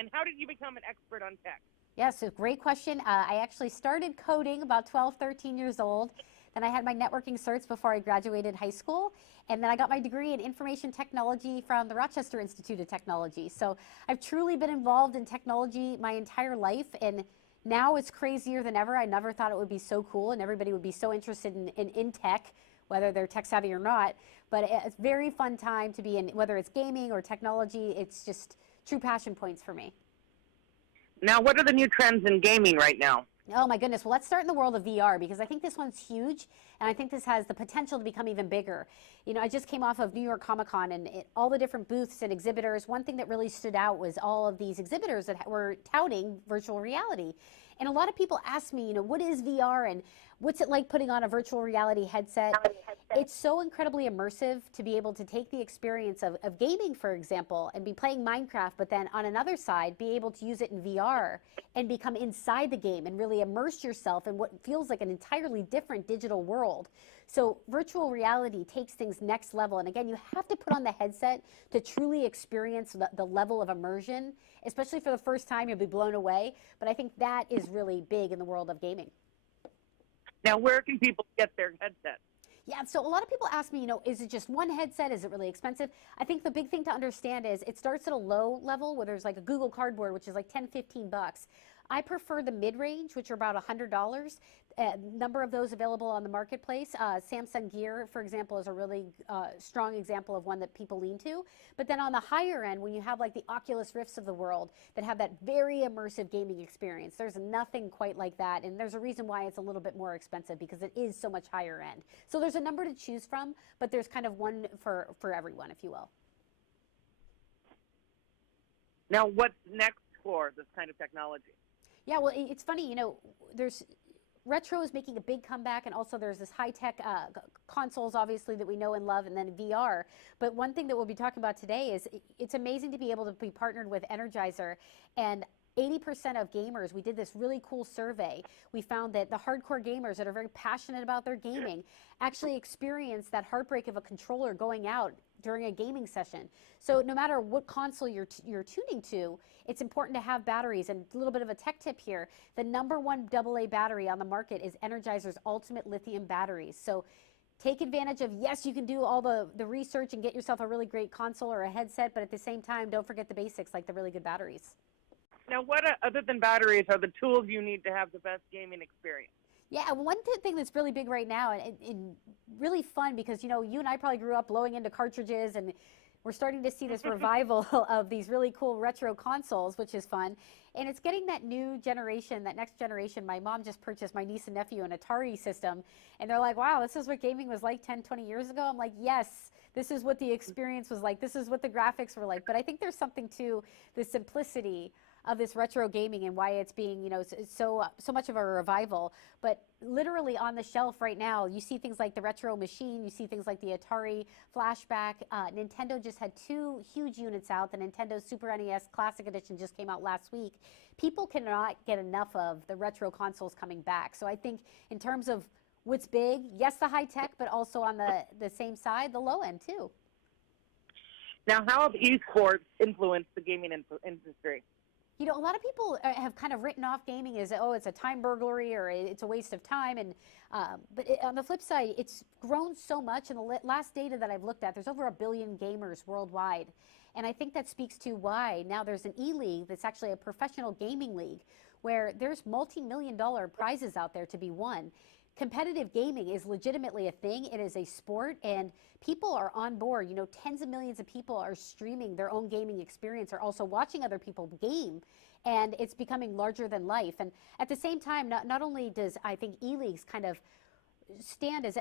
And how did you become an expert on tech? Yeah, so great question. I actually started coding about 12, 13 years old. Then I had my networking certs before I graduated high school. And then I got my degree in information technology from the Rochester Institute of Technology. So I've truly been involved in technology my entire life. And now it's crazier than ever. I never thought it would be so cool and everybody would be so interested in tech, whether they're tech savvy or not. But it's a very fun time to be in, whether it's gaming or technology. It's just true passion points for me. Now, what are the new trends in gaming right now? Oh my goodness. Well, let's start in the world of VR because I think this one's huge and I think this has the potential to become even bigger. You know, I just came off of New York Comic Con and all the different booths and exhibitors. One thing that really stood out was all of these exhibitors that were touting virtual reality. And a lot of people ask me, you know, what is VR and what's it like putting on a virtual reality headset? It's so incredibly immersive to be able to take the experience of gaming, for example, and be playing Minecraft, but then on another side, be able to use it in VR and become inside the game and really immerse yourself in what feels like an entirely different digital world. So virtual reality takes things next level. And again, you have to put on the headset to truly experience the level of immersion, especially for the first time, you'll be blown away. But I think that is really big in the world of gaming. Now, where can people get their headsets? Yeah, so a lot of people ask me, you know, is it just one headset? Is it really expensive? I think the big thing to understand is it starts at a low level where there's like a Google Cardboard, which is like 10, 15 bucks. I prefer the mid-range, which are about $100. Number of those available on the marketplace. Samsung Gear, for example, is a really strong example of one that people lean to. But then on the higher end, when you have like the Oculus Rifts of the world that have that very immersive gaming experience, there's nothing quite like that. And there's a reason why it's a little bit more expensive because it is so much higher end. So there's a number to choose from, but there's kind of one for everyone, if you will. Now, what's next for this kind of technology? Yeah, well, it's funny, you know, there's retro is making a big comeback, and also there's this high-tech consoles, obviously, that we know and love, and then VR. But one thing that we'll be talking about today is it's amazing to be able to be partnered with Energizer, and 80% of gamers, we did this really cool survey. We found that the hardcore gamers that are very passionate about their gaming actually experience that heartbreak of a controller going out during a gaming session. So no matter what console you're tuning to, it's important to have batteries. And a little bit of a tech tip here, the #1 AA battery on the market is Energizer's Ultimate Lithium batteries. So take advantage of, yes, you can do all the research and get yourself a really great console or a headset, but at the same time, don't forget the basics like the really good batteries. Now, what other than batteries are the tools you need to have the best gaming experience? Yeah, one thing that's really big right now and really fun because, you know, you and I probably grew up blowing into cartridges and we're starting to see this revival of these really cool retro consoles, which is fun. And it's getting that new generation, that next generation. My mom just purchased my niece and nephew an Atari system. And they're like, wow, this is what gaming was like 10, 20 years ago. I'm like, yes, this is what the experience was like. This is what the graphics were like. But I think there's something to the simplicity of this retro gaming and why it's being, you know, so much of a revival. But literally on the shelf right now, you see things like the Retro Machine, you see things like the Atari Flashback. Nintendo just had 2 huge units out. The Nintendo Super NES Classic Edition just came out last week. People cannot get enough of the retro consoles coming back. So I think in terms of what's big, yes, the high tech, but also on the same side, the low end too. Now, how have esports influenced the gaming industry? You know, a lot of people have kind of written off gaming as, oh, it's a time burglary or it's a waste of time. And but on the flip side, it's grown so much. And the last data that I've looked at, there's over 1 billion gamers worldwide. And I think that speaks to why now there's an e-league that's actually a professional gaming league where there's multi-million-dollar prizes out there to be won. Competitive gaming is legitimately a thing. It is a sport, and people are on board. You know, tens of millions of people are streaming their own gaming experience, or also watching other people game, and it's becoming larger than life. And at the same time, not only does I think e-leagues kind of stand as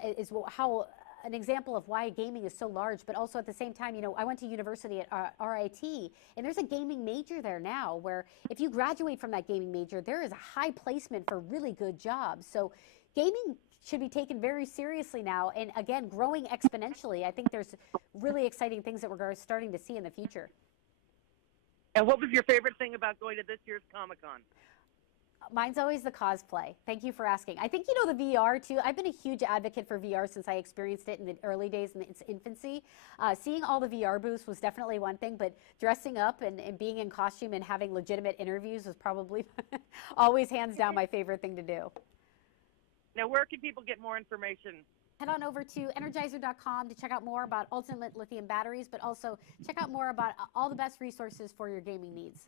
how an example of why gaming is so large, but also at the same time, you know, I went to university at RIT, and there's a gaming major there now where if you graduate from that gaming major, there is a high placement for really good jobs. So gaming should be taken very seriously now, and again, growing exponentially. I think there's really exciting things that we're starting to see in the future. And what was your favorite thing about going to this year's Comic-Con? Mine's always the cosplay. Thank you for asking. I think you know the VR too. I've been a huge advocate for VR since I experienced it in the early days in its infancy. Seeing all the VR booths was definitely one thing, but dressing up and being in costume and having legitimate interviews was probably always hands down my favorite thing to do. Now, where can people get more information? Head on over to energizer.com to check out more about ultimate lithium batteries, but also check out more about all the best resources for your gaming needs.